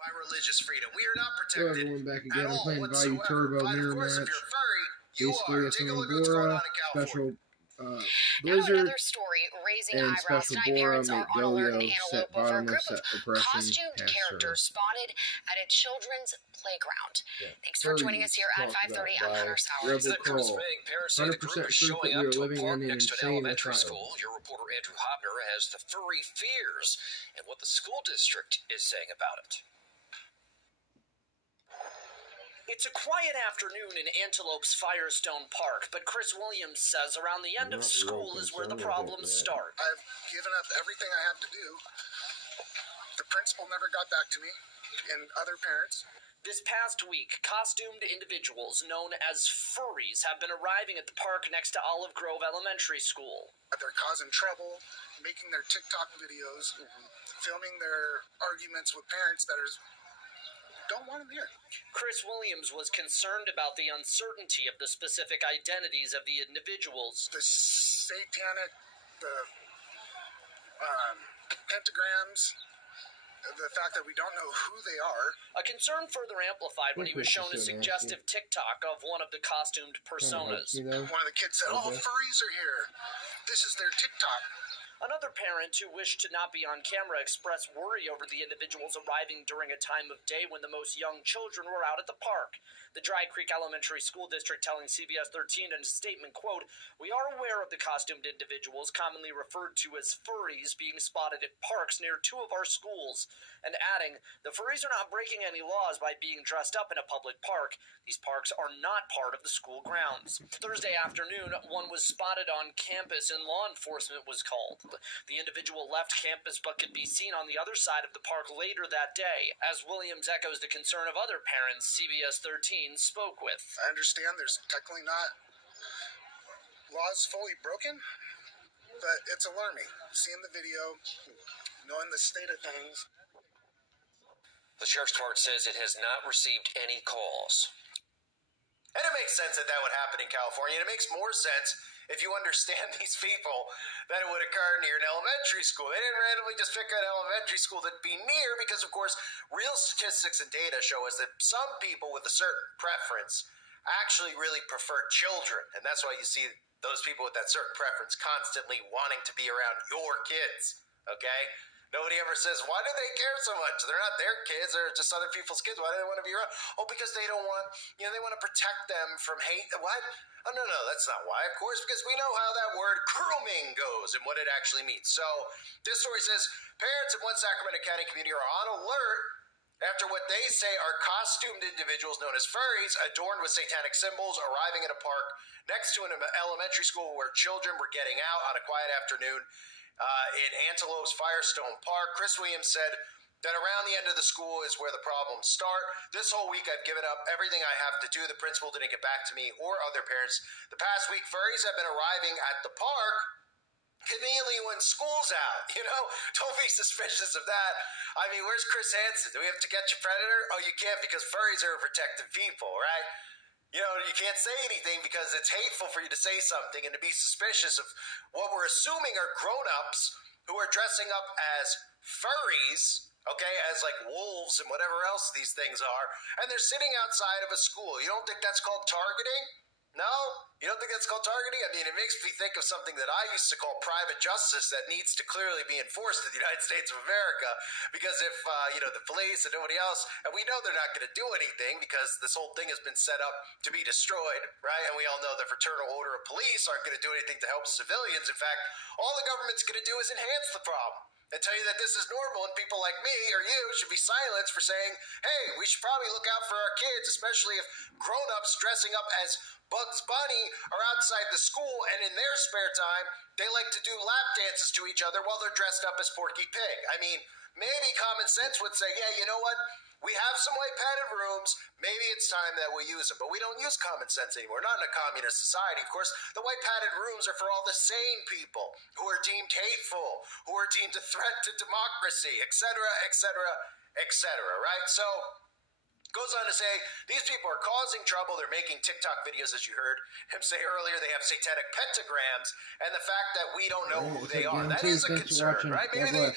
by religious freedom. We are not Hello protected everyone, back again. at I'm all playing Vayu whatsoever. Turbo But of Mirror course, if Match. you're furry, you Basically, are. it's Take an a look at what's going on Bora, in California. special Now Blizzard, another story raising and eyebrows. special Tonight, Bora, parents are make on alert in Yugioh, set Antelope over a bottomless, group set of oppression, costumed pass characters serve. spotted at a children's playground. Yeah. Thanks for joining us here at 5:30. I'm Hunter Sowers. Rebel Crawl. 100% proof that we are living in an insane asylum. Your reporter Andrew Hobner has the furry fears and what the school district is saying about it. It's a quiet afternoon in Antelope's Firestone Park, but Chris Williams says around the end of school is where the problems start. I've given up everything I have to do. The principal never got back to me, and other parents. This past week, costumed individuals known as furries have been arriving at the park next to Olive Grove Elementary School. They're causing trouble, making their TikTok videos, filming their arguments with parents that don't want them here. Chris Williams was concerned about the uncertainty of the specific identities of the individuals. The satanic, the pentagrams, the fact that we don't know who they are. A concern further amplified when he was shown a suggestive TikTok of one of the costumed personas. One of the kids said, "Oh, furries are here. This is their TikTok." Another parent who wished to not be on camera expressed worry over the individuals arriving during a time of day when the most young children were out at the park. The Dry Creek Elementary School District telling CBS 13 in a statement, quote, "We are aware of the costumed individuals, commonly referred to as furries, being spotted at parks near two of our schools," and adding, "The furries are not breaking any laws by being dressed up in a public park. These parks are not part of the school grounds." Thursday afternoon, one was spotted on campus and law enforcement was called. The individual left campus but could be seen on the other side of the park later that day. As Williams echoes the concern of other parents CBS 13 spoke with. I understand there's technically not laws fully broken, but it's alarming. Seeing the video, knowing the state of things. The Sheriff's Department says it has not received any calls. And it makes sense that that would happen in California. And it makes more sense if you understand these people that it would occur near an elementary school. They didn't randomly just pick an elementary school that'd be near because, of course, real statistics and data show us that some people with a certain preference actually really prefer children. And that's why you see those people with that certain preference constantly wanting to be around your kids, okay? Nobody ever says, why do they care so much? They're not their kids. They're just other people's kids. Why do they want to be around? Oh, because they don't want, they want to protect them from hate. What? Oh, no, that's not why. Of course, because we know how that word grooming goes and what it actually means. So this story says, parents in one Sacramento County community are on alert after what they say are costumed individuals known as furries adorned with satanic symbols arriving at a park next to an elementary school where children were getting out on a quiet afternoon. In Antelope's Firestone Park. Chris Williams said that around the end of the school is where the problems start. This whole week I've given up everything I have to do. The principal didn't get back to me or other parents. The past week, furries have been arriving at the park conveniently when school's out. Don't be suspicious of that. I mean, where's Chris Hansen? Do we have to catch a predator? Oh, you can't because furries are protective people, right? You can't say anything because it's hateful for you to say something and to be suspicious of what we're assuming are grown-ups who are dressing up as furries, okay, as like wolves and whatever else these things are, and they're sitting outside of a school. You don't think that's called targeting? No? You don't think that's called targeting? I mean, it makes me think of something that I used to call private justice that needs to clearly be enforced in the United States of America. Because if, the police and nobody else, and we know they're not going to do anything because this whole thing has been set up to be destroyed, right? And we all know the Fraternal Order of Police aren't going to do anything to help civilians. In fact, all the government's going to do is enhance the problem. And tell you that this is normal, and people like me or you should be silenced for saying, hey, we should probably look out for our kids, especially if grown-ups dressing up as Bugs Bunny are outside the school, and in their spare time, they like to do lap dances to each other while they're dressed up as Porky Pig. I mean, maybe common sense would say, yeah, you know what? We have some white padded rooms. Maybe it's time that we use them. But we don't use common sense anymore. Not in a communist society. Of course, the white padded rooms are for all the sane people who are deemed hateful, who are deemed a threat to democracy, etc., right? So goes on to say, these people are causing trouble. They're making TikTok videos, as you heard him say earlier. They have satanic pentagrams. And the fact that we don't know who they are. That is a concern, right? Maybe they